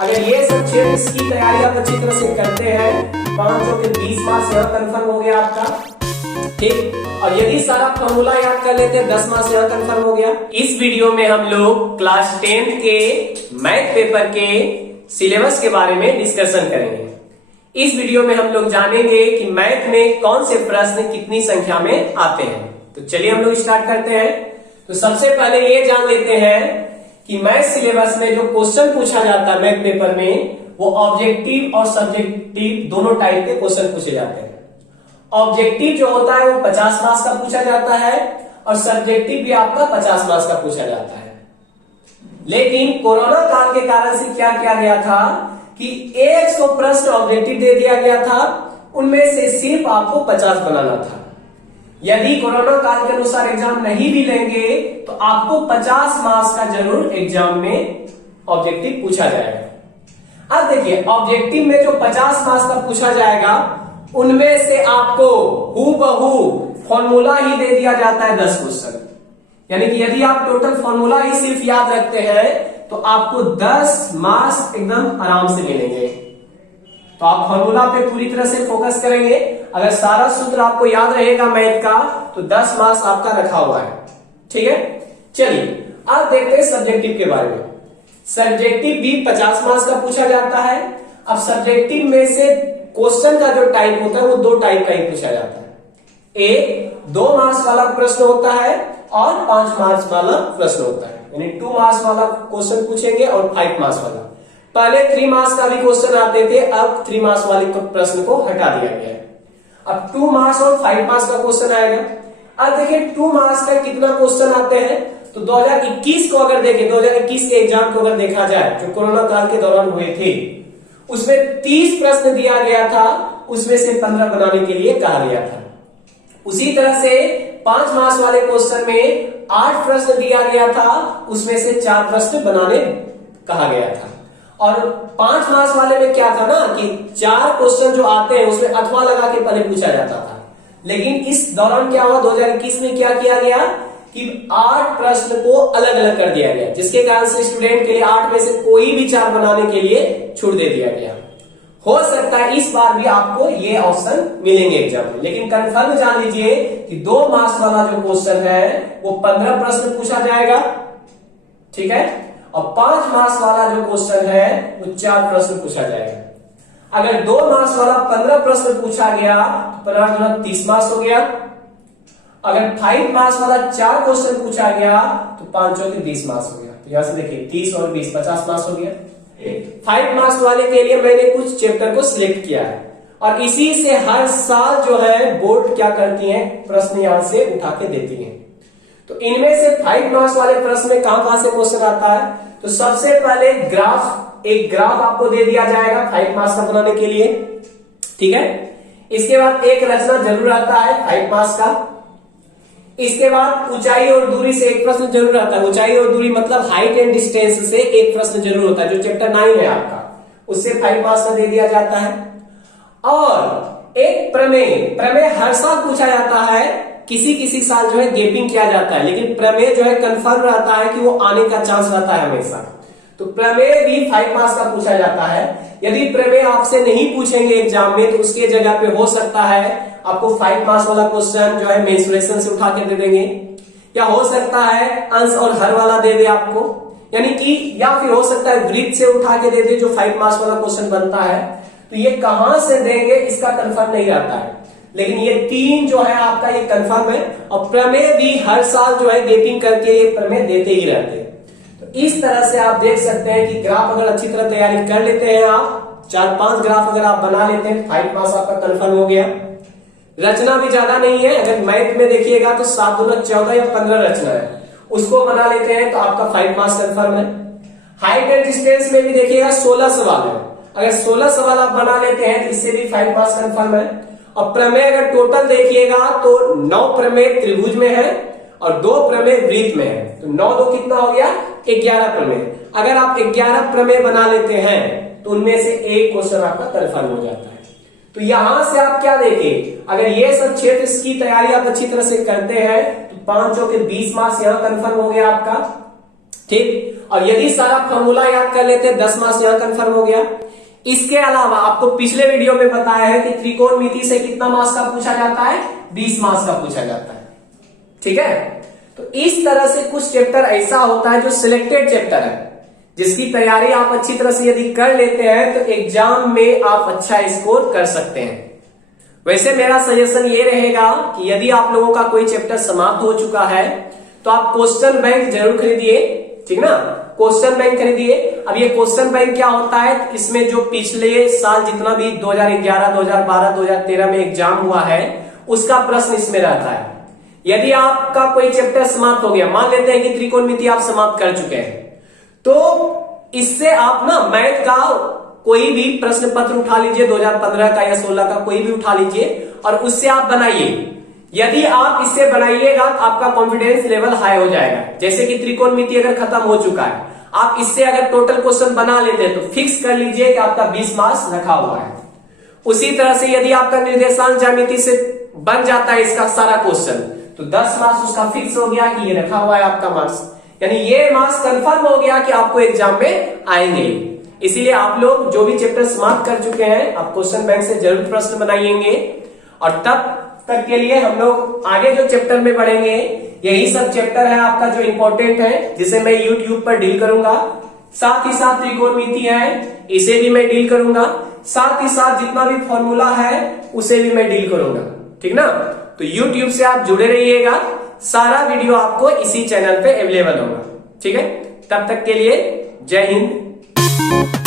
अगर ये सब क्षेत्र इसकी तैयारी आप अच्छी तरह से करते हैं, 5 के 20 मार्क्स यहाँ कन्फर्म हो गया आपका। ठीक, और यदि सारा फॉर्मूला याद कर लेते हैं 10 मार्क्स यहाँ कन्फर्म हो गया। इस वीडियो में हम लोग क्लास 10 के मैथ पेपर के सिलेबस के बारे में डिस्कशन करेंगे। इस वीडियो में हम लोग जानेंगे कि मैथ में कौन से प्रश्न कितनी संख्या में आते हैं। तो चलिए हम लोग स्टार्ट करते हैं। तो सबसे पहले ये जान लेते हैं कि मैथ सिलेबस में जो क्वेश्चन पूछा जाता है मैथ पेपर में, वो ऑब्जेक्टिव और सब्जेक्टिव दोनों टाइप के क्वेश्चन पूछे जाते हैं। ऑब्जेक्टिव जो होता है वो 50 मार्क्स का पूछा जाता है और सब्जेक्टिव भी आपका 50 मार्क्स का पूछा जाता है। लेकिन कोरोना काल के कारण से क्या किया गया था कि 100 प्रश्न ऑब्जेक्टिव दे दिया गया था, उनमें से सिर्फ आपको 50 बनाना था। यदि कोरोना काल के अनुसार एग्जाम नहीं भी लेंगे तो आपको 50 मार्क्स का जरूर एग्जाम में ऑब्जेक्टिव पूछा जाएगा। अब देखिए, ऑब्जेक्टिव में जो 50 मार्क्स का पूछा जाएगा उनमें से आपको हूबहू फॉर्मूला ही दे दिया जाता है 10 क्वेश्चन। यानी कि यदि आप टोटल फॉर्मूला ही सिर्फ याद रखते हैं तो आपको 10 मार्क्स एकदम आराम से मिलेंगे। तो आप फॉर्मूला पे पूरी तरह से फोकस करेंगे। अगर सारा सूत्र आपको याद रहेगा मैथ का तो 10 मार्क्स आपका रखा हुआ है। ठीक है, चलिए अब देखते हैं सब्जेक्टिव के बारे में। सब्जेक्टिव भी 50 मार्क्स का पूछा जाता है। अब सब्जेक्टिव में से क्वेश्चन का जो टाइप होता है वो 2 टाइप का ही पूछा जाता है। एक 2 मार्क्स वाला प्रश्न होता है और 5 मार्क्स वाला प्रश्न होता है। यानी 2 मार्क्स वाला क्वेश्चन पूछेंगे और 5 मार्क्स वाला। पहले 3 मार्क्स का भी क्वेश्चन आते थे, अब 3 मार्क्स वाले प्रश्न को हटा दिया गया है। अब 2 मार्क्स और 5 मार्क्स का क्वेश्चन आएगा। अब देखिए 2 मार्क्स का कितना क्वेश्चन आते हैं। तो 2021 को अगर देखें, 2021 के एग्जाम को अगर देखा जाए जो कोरोना काल के दौरान हुए थे, उसमें 30 प्रश्न दिया गया था, उसमें से 15 बनाने के लिए कहा गया था। उसी तरह से 5 मार्क्स वाले क्वेश्चन में 8 प्रश्न दिया गया था, उसमें से 4 प्रश्न बनाने कहा गया था। और 5 मार्क्स वाले में क्या था ना कि 4 क्वेश्चन जो आते हैं उसमें अथवा लगा के पहले पूछा जाता था। लेकिन इस दौरान क्या हुआ, 2021 में क्या किया गया कि 8 प्रश्न को अलग अलग कर दिया गया, जिसके कारण से स्टूडेंट के लिए 8 में से कोई भी 4 बनाने के लिए छूट दे दिया गया। हो सकता है इस बार भी आपको ये ऑप्शन मिलेंगे एग्जाम में, लेकिन कंफर्म जान लीजिए कि 2 मार्क्स वाला जो क्वेश्चन है वो 15 प्रश्न पूछा जाएगा। ठीक है, और 5 मार्क्स वाला जो क्वेश्चन है वो 4 प्रश्न पूछा जाएगा। अगर 2 मार्क्स वाला 15 प्रश्न पूछा गया तो 30 मार्क्स हो गया। अगर 5 मार्क्स वाला 4 क्वेश्चन पूछा गया तो 5 चौके 20 मार्क्स हो गया। तो यहां से देखिए 30 और 20 50 मार्क्स हो गया। 5 मार्क्स वाले के लिए मैंने कुछ चैप्टर को सिलेक्ट किया है और इसी से हर साल जो है बोर्ड क्या करती है, प्रश्न यहां से उठा के देती है। तो इनमें से 5 मार्क्स वाले प्रश्न में कहां से क्वेश्चन आता है। तो सबसे पहले एक ग्राफ आपको दे दिया जाएगा 5 मार्क्स का बनाने के लिए। ठीक है, इसके बाद एक रचना जरूर आता है 5 मार्क्स का। इसके बाद ऊंचाई और दूरी से एक प्रश्न जरूर आता है। ऊंचाई और दूरी मतलब हाइट एंड डिस्टेंस से एक प्रश्न जरूर होता है, जो चैप्टर 9 है आपका, उससे 5 मार्क्स का दे दिया जाता है। और एक प्रमेय हर साल पूछा जाता है। किसी किसी साल जो है गैपिंग किया जाता है, लेकिन प्रमेय जो है कंफर्म रहता है कि वो आने का चांस रहता है हमेशा। तो प्रमेय भी 5 मार्क्स का पूछा जाता है। यदि प्रमेय आपसे नहीं पूछेंगे एग्जाम में तो उसके जगह पे हो सकता है आपको 5 मार्क्स वाला क्वेश्चन जो है मेंसुरेशन से उठा के दे देंगे, या हो सकता है अंश और हर वाला दे दे आपको, यानी कि या फिर हो सकता है वृत्त से उठा के दे दे जो 5 मार्क्स वाला क्वेश्चन बनता है। तो ये कहां से देंगे इसका कंफर्म नहीं रहता है, लेकिन ये 3 जो है आपका ये कंफर्म है। और प्रमेय भी हर साल जो है गैपिंग करके ये प्रमेय देते ही रहते हैं। तो इस तरह से आप देख सकते हैं कि ग्राफ अगर अच्छी तरह तैयारी कर लेते हैं आप, 4-5 ग्राफ अगर आप बना लेते हैं 5 मार्क्स आपका कंफर्म हो गया। रचना भी ज्यादा नहीं है, अगर मैथ में देखिएगा तो 7 दूना 14 या 15 रचना है, उसको बना लेते हैं तो आपका 5 मार्क्स कंफर्म है। हाइट एंड डिस्टेंस में भी देखिएगा 16 सवाल है, अगर 16 सवाल आप बना लेते हैं तो इससे भी 5 मार्क्स कंफर्म है। और प्रमेय अगर टोटल देखिएगा तो 9 प्रमेय त्रिभुज में है और 2 प्रमेय वृत्त में है। तो 9 2 कितना हो गया, 11 प्रमेय। अगर आप 11 प्रमेय बना लेते हैं तो उनमें से एक क्वेश्चन आपका कंफर्म हो जाता है। तो यहां से आप क्या देखें, अगर ये सब क्षेत्र इसकी तैयारी आप अच्छी तरह से करते हैं तो 5 के 20 मार्क्स यहां कंफर्म हो गया आपका। ठीक। और यदि सारा फॉर्मूला याद कर लेते हैं 10 मार्क्स यहां कंफर्म हो गया। इसके अलावा आपको पिछले वीडियो में बताया है कि त्रिकोणमिति से कितना मार्क्स का पूछा जाता है, 20 मार्क्स का पूछा जाता है। ठीक है, तो इस तरह से कुछ चैप्टर ऐसा होता है जो सिलेक्टेड चैप्टर है, जिसकी तैयारी आप अच्छी तरह से यदि कर लेते हैं तो एग्जाम में आप अच्छा स्कोर कर सकते हैं। वैसे मेरा सजेशन ये रहेगा कि यदि आप लोगों का कोई चैप्टर समाप्त हो चुका है तो आप क्वेश्चन बैंक जरूर खरीदिए, ठीक ना, क्वेश्चन बैंक खरीदिए। अब ये क्वेश्चन बैंक क्या होता है, इसमें जो पिछले साल जितना भी 2011, 2012, 2013 में एग्जाम हुआ है उसका प्रश्न इसमें रहता है। यदि आपका कोई चैप्टर समाप्त हो गया, मान लेते हैं कि त्रिकोणमिति आप समाप्त कर चुके हैं, तो इससे आप ना मैथ का कोई भी प्रश्न पत्र उठा लीजिए, 2015 का या 16 का कोई भी उठा लीजिए और उससे आप बनाइए। यदि आप इससे बनाइएगा तो आपका कॉन्फिडेंस लेवल हाई हो जाएगा। जैसे कि त्रिकोणमिति अगर खत्म हो चुका है, आप इससे अगर टोटल क्वेश्चन बना लेते हैं तो फिक्स कर लीजिए कि आपका 20 मार्क्स रखा हुआ है। उसी तरह से यदि आपका निर्देशांक ज्यामिति से बन जाता है इसका सारा क्वेश्चन, तो 10 मार्क्स उसका फिक्स हो गया कि ये रखा हुआ है आपका मार्क्स, यानी ये मार्क्स कंफर्म हो गया कि आपको एग्जाम में आएंगे। इसीलिए आप लोग जो भी चैप्टर समाप्त कर चुके हैं आप क्वेश्चन बैंक से जरूर प्रश्न बनाइएंगे। और तब तक के लिए हम लोग आगे जो चैप्टर में बढ़ेंगे, यही सब चैप्टर है आपका जो इंपॉर्टेंट है, जिसे मैं यूट्यूब पर डील करूंगा। साथ ही साथ त्रिकोणमिति है, इसे भी मैं डील करूंगा। साथ ही साथ जितना भी फॉर्मूला है उसे भी मैं डील करूंगा, ठीक ना। तो यूट्यूब से आप जुड़े रहिएगा, सारा वीडियो आपको इसी चैनल पे अवेलेबल होगा, ठीक है। तब तक के लिए जय हिंद।